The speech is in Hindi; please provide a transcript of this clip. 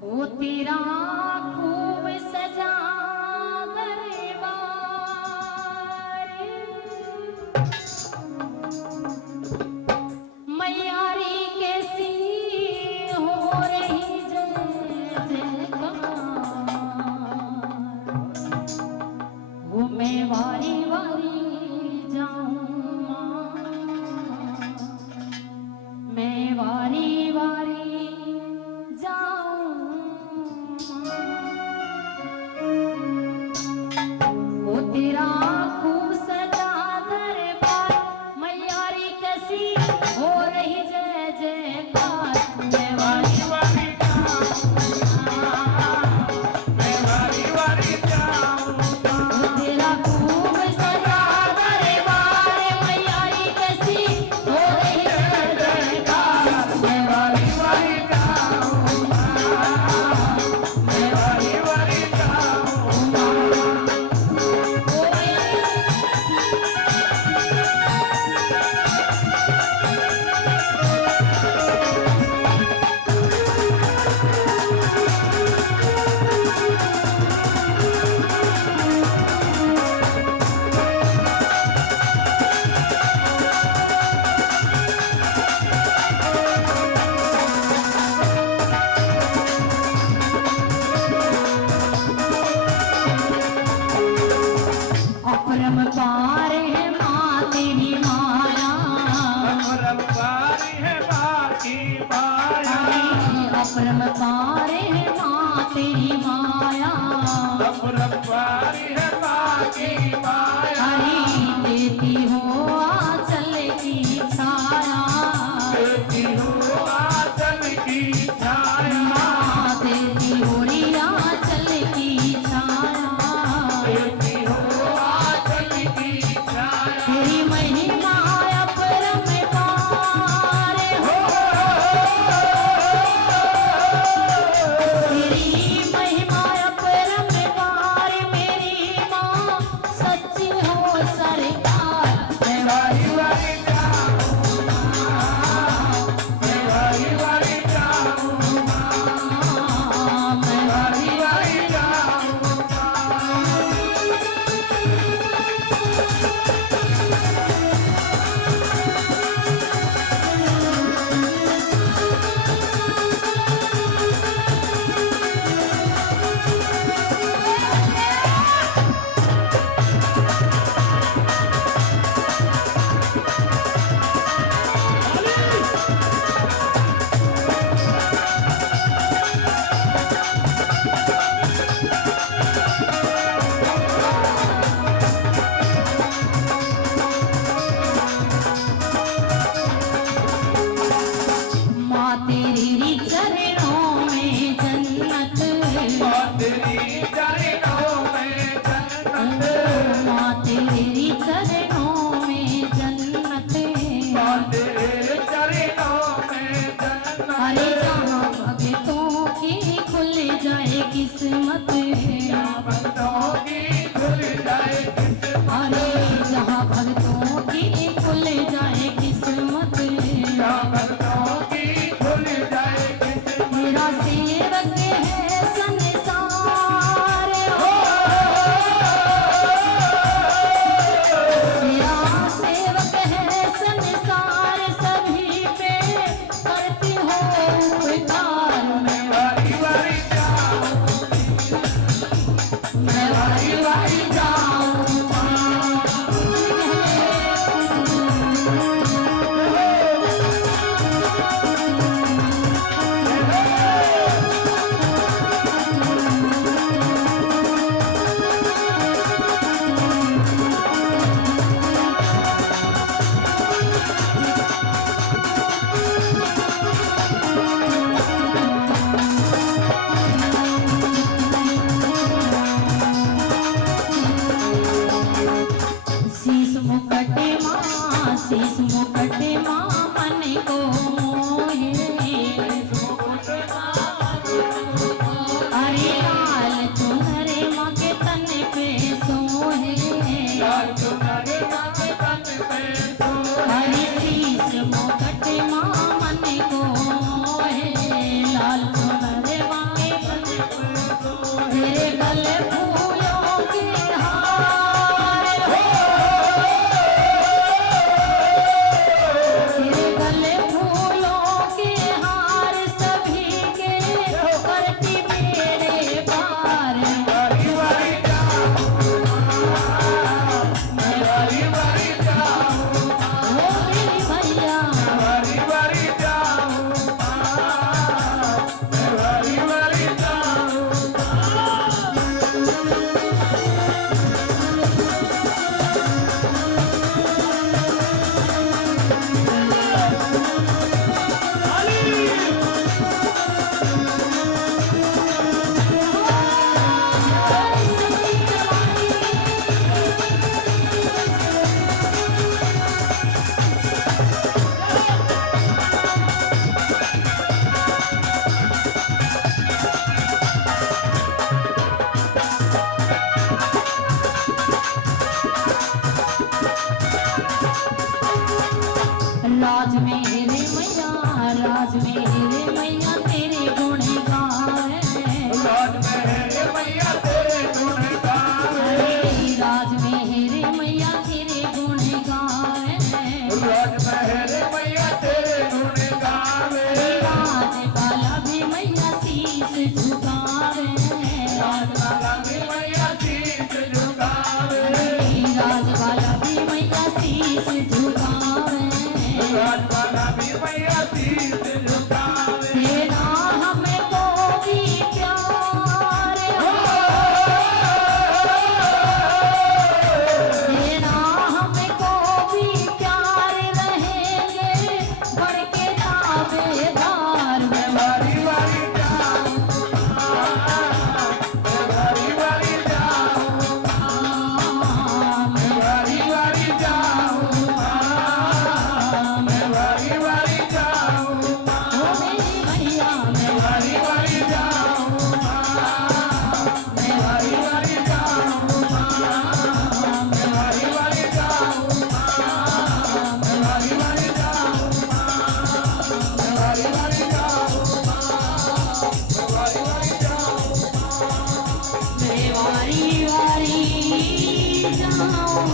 वो तेरा खूब सजा दरबार, मैयारी कैसी हो रही जय जयकार। वो मैं वारी वारी जाऊं मां, मैं वारी वारी जाऊं मां। वो तेरा खूब सजा दरबार, मैयारी कैसी हो रही जय जयकार। मैं वारी वारी वो तेरा खूब सजा दरबार, मैयारी कैसी हो रही जय जयकार। मैं वारी वारी मैं वारी वारी अपरंपार है माँ तेरी माया, अपरंपार है माँ की माया, अपरंपार है माँ तेरी माया। अपरंपार है माँ की माया, हरी देती हो आंचल की छाया, देती हो आंचल की छाया, माँ देती हो आंचल की छाया। देती हो आंचल की छाया। तेरी महिमा अपरंपार हो, तेरी महिमा अपरंपार, मेरी माँ सच्ची हो सरकार। मैं वारी वारी जाऊं मैं वारी वारी जाऊं मैं वारी वारी जाऊं। माँ तेरी चरणों में जन्नत, तेरी चरणों में जन्नत, माँ तेरी चरणों में जन्नत। तेरे चरणों में जन्नत। अरे जहाँ भक्तों की खुल जाए किस्मत, बंदों की खुल जाए किस्मत, अरे जहाँ भक्तों की खुल जाए किस्मत। बंदों की खुल जाए किस्मत। मेरा सेवक है संसार हो, मेरा सेवक है संसार, सभी पे करती हो उपकार। मैं वारी वारी जाऊं वारी वारी जाऊं झुकावे राजवाला भी मैया शीश झुकावे राजवाला भी मैया शीश झुकावे राजवाला भी मैया शीश झुकावे तेरा हमको भी प्यार हो तेरा हमको भी प्यार रहेंगे बढ़ के दावेदार मैं वारी वारी जाऊं मैं वारी वारी जाऊं मैं वारी वारी जाऊं मैं वारी वारी जाऊं ओ मेरी मैया मैं वारी वारी जाऊं मैं वारी वारी जाऊं मैं वारी वारी जाऊं मैं वारी वारी जाऊं मैं वारी वारी जाऊं मैं वारी वारी जाऊं मैं वारी वारी जाऊं